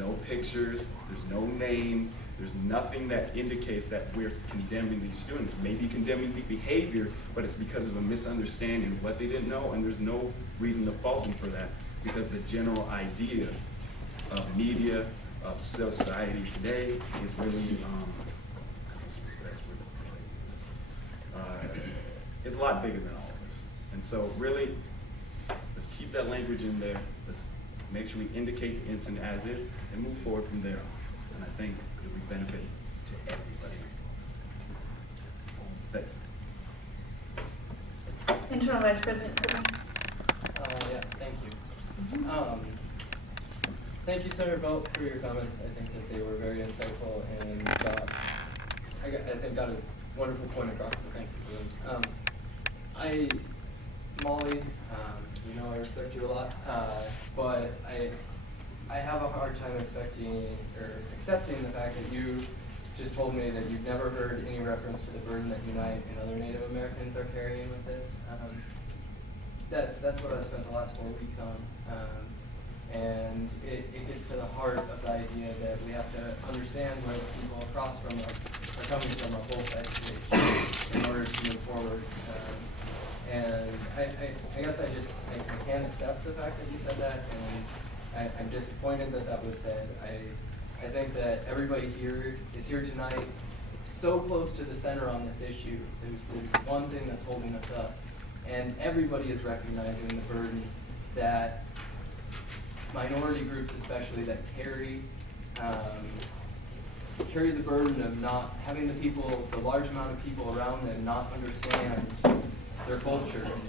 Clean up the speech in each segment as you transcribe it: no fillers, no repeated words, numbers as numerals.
no pictures, there's no name, there's nothing that indicates that we're condemning these students. Maybe condemning the behavior, but it's because of a misunderstanding of what they didn't know, and there's no reason to fault them for that, because the general idea of media, of society today is really, it's a lot bigger than all of this. And so really, let's keep that language in there. Let's make sure we indicate the incident as is and move forward from there. And I think it will be benefit to everybody. Internal Vice President Cooper. Yeah, thank you. Thank you, Senator Belt, for your comments. I think that they were very insightful and got a wonderful point across, so thank you for those. Molly, you know I respect you a lot, but I have a hard time accepting the fact that you just told me that you've never heard any reference to the burden that Unite and other Native Americans are carrying with this. That's what I've spent the last 4 weeks on. And it gets to the heart of the idea that we have to understand where the people across from us are coming from on both sides of the issue in order to move forward. And I guess I can't accept the fact that you said that, and I'm disappointed that that was said. I think that everybody here is here tonight so close to the center on this issue. There's one thing that's holding us up, and everybody is recognizing the burden that minority groups especially that carry the burden of not having the large amount of people around them not understand their culture and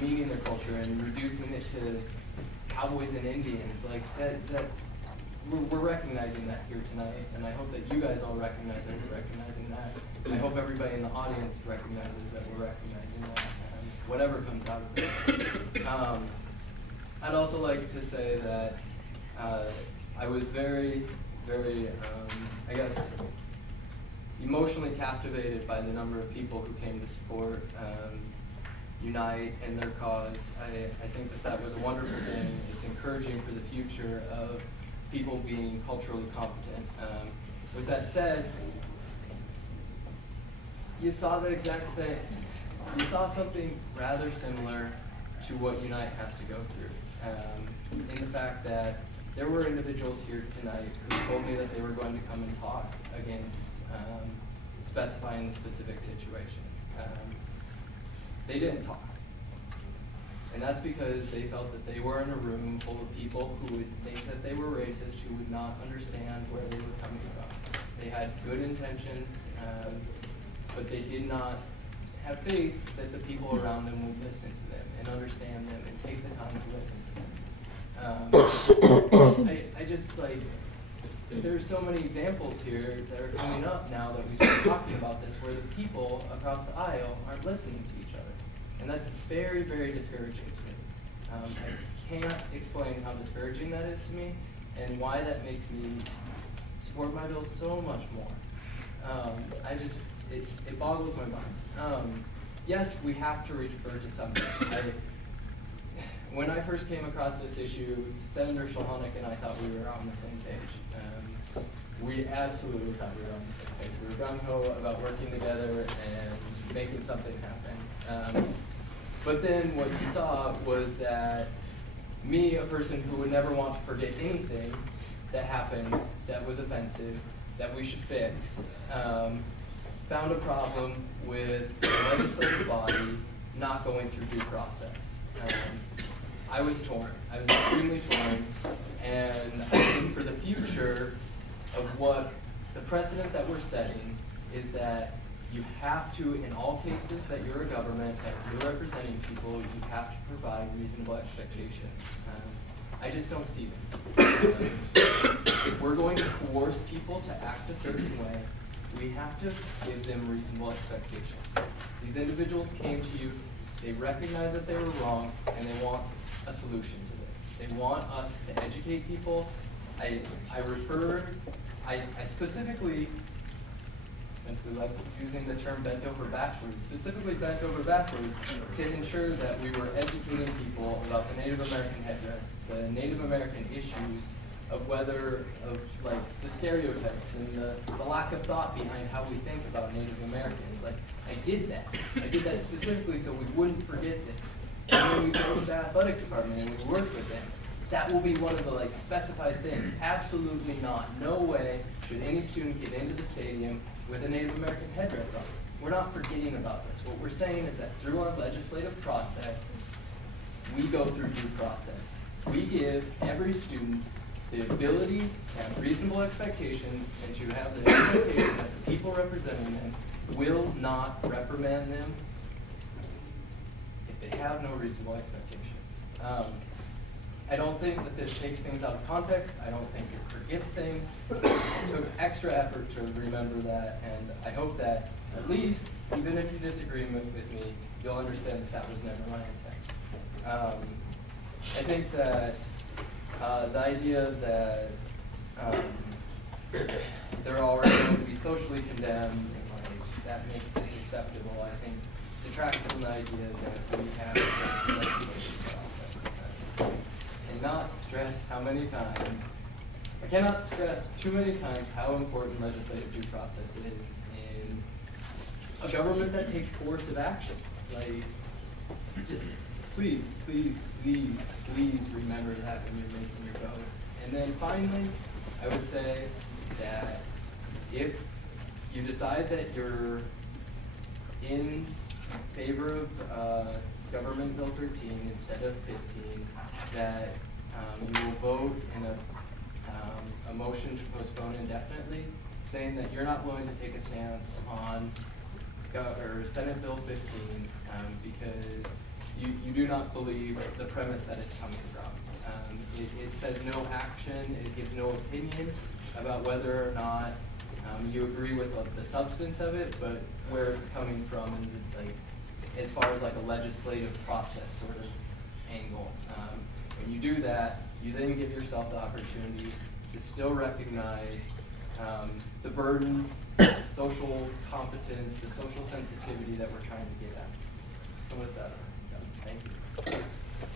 demeaning their culture and reducing it to cowboys and Indians. Like we're recognizing that here tonight, and I hope that you guys all recognize that we're recognizing that. I hope everybody in the audience recognizes that we're recognizing that, whatever comes out of it. I'd also like to say that I was very, very, I guess, emotionally captivated by the number of people who came to support Unite and their cause. I think that was a wonderful thing. It's encouraging for the future of people being culturally competent. With that said, you saw the exact thing. You saw something rather similar to what Unite has to go through. In the fact that there were individuals here tonight who told me that they were going to come and talk against specifying the specific situation. They didn't talk. And that's because they felt that they were in a room full of people who would think that they were racist, who would not understand where they were coming from. They had good intentions, but they did not have faith that the people around them would listen to them and understand them and take the time to listen to them. I just like, there's so many examples here that are coming up now that we start talking about this, where the people across the aisle aren't listening to each other. And that's very, very discouraging to me. I can't explain how discouraging that is to me and why that makes me support my bill so much more. It boggles my mind. Yes, we have to refer to something. When I first came across this issue, Senator Shulhonik and I thought we were on the same page. We absolutely thought we were on the same page. We were gung-ho about working together and making something happen. But then what you saw was that me, a person who would never want to forget anything that happened that was offensive, that we should fix, found a problem with the legislative body not going through due process. I was torn. I was extremely torn, and I think for the future of what the precedent that we're setting is that you have to, in all cases that you're a government, that you're representing people, you have to provide reasonable expectations. I just don't see them. If we're going to force people to act a certain way, we have to give them reasonable expectations. These individuals came to you, they recognize that they were wrong, and they want a solution to this. They want us to educate people. I specifically, since we like using the term bent over backwards, specifically bent over backwards to ensure that we were educating people about the Native American headdress, the Native American issues of like the stereotypes and the lack of thought behind how we think about Native Americans. Like, I did that specifically so we wouldn't forget this. And when we go to the athletic department and we work with them, that will be one of the like specified things. Absolutely not. No way should any student get into the stadium with a Native American's headdress on. We're not forgetting about this. What we're saying is that through our legislative process, we go through due process. We give every student the ability to have reasonable expectations and to have the expectation that the people representing them will not reprimand them if they have no reasonable expectations. I don't think that this takes things out of context. I don't think it forgets things. It took extra effort to remember that, and I hope that at least, even if you disagree with me, you'll understand that that was never my intent. I think that the idea that they're already going to be socially condemned and like that makes this acceptable, I think detracts from the idea that we have a legislative process. I cannot stress how many times, I cannot stress too many times how important legislative due process is in a government that takes coercive action. Like, just please, please, please, please remember that when you're making your vote. And then finally, I would say that if you decide that you're in favor of Government Bill 13 instead of 15, that you will vote in a motion to postpone indefinitely, saying that you're not willing to take a stance on Senate Bill 15 because you do not believe the premise that it's coming from. It says no action, it gives no opinion about whether or not you agree with the substance of it, but where it's coming from, and like as far as like a legislative process sort of angle. When you do that, you then give yourself the opportunity to still recognize the burdens, the social competence, the social sensitivity that we're trying to get at. So with that, I'm done. Thank you.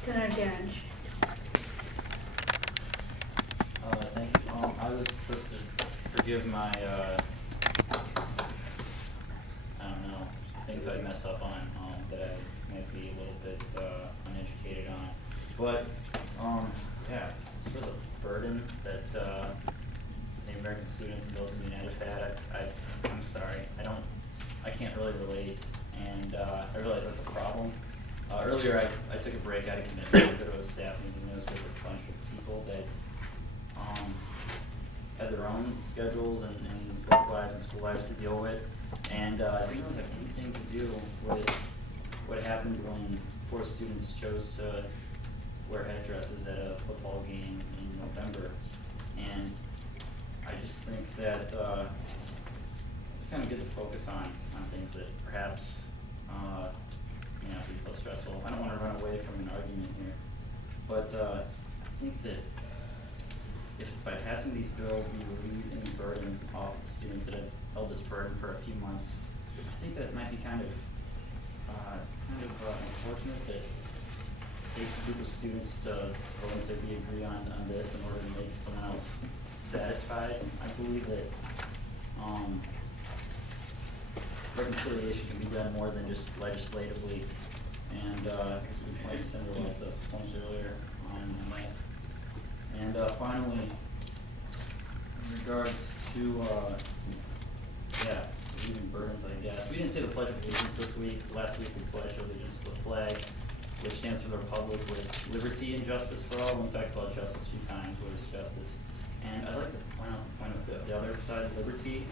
Senator Genge. Thank you. I was just forgive my I don't know, things I mess up on that I might be a little bit uneducated on. But yeah, it's for the burden that the American students and those in the United had. I'm sorry, I can't really relate, and I realize that's a problem. Earlier, I took a break out of commitment to go to a staff meeting. I was with a bunch of people that had their own schedules and work lives and school lives to deal with, and didn't really have anything to do with what happened when 4 students chose to wear headdresses at a football game in November. And I just think that it's kind of good to focus on things that perhaps may not be so stressful. I don't want to run away from an argument here, but I think that if by passing these bills we relieve any burden off of the students that have held this burden for a few months, I think that it might be kind of unfortunate that it takes a group of students to go and say we agree on this in order to make someone else satisfied. I believe that reconciliation can be done more than just legislatively, and I think we pointed Senator White's points earlier on that. And finally, in regards to relieving burdens, I guess we didn't say the Pledge of Allegiance this week. Last week we pledged allegiance to the flag, which stands for the republic with liberty and justice for all. We talked about justice a few times. What is justice? And I'd like to point out the point of the other side, liberty.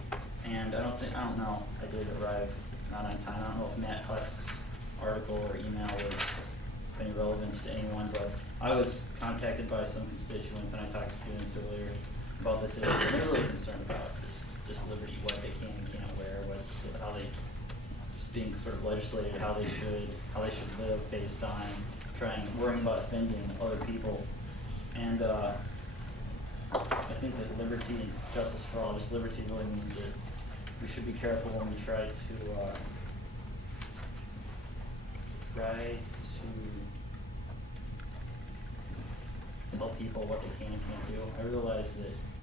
And I don't know. I did arrive not on time. I don't know if Matt Husk's article or email was of any relevance to anyone, but I was contacted by some constituents, and I talked to students earlier about this issue, and they're really concerned about just liberty, what they can and can't wear, how they just being sort of legislated, how they should live based on worrying about offending other people. And I think that liberty and justice for all, just liberty really means that we should be careful when we try to tell people people what they can and can't do. I realize that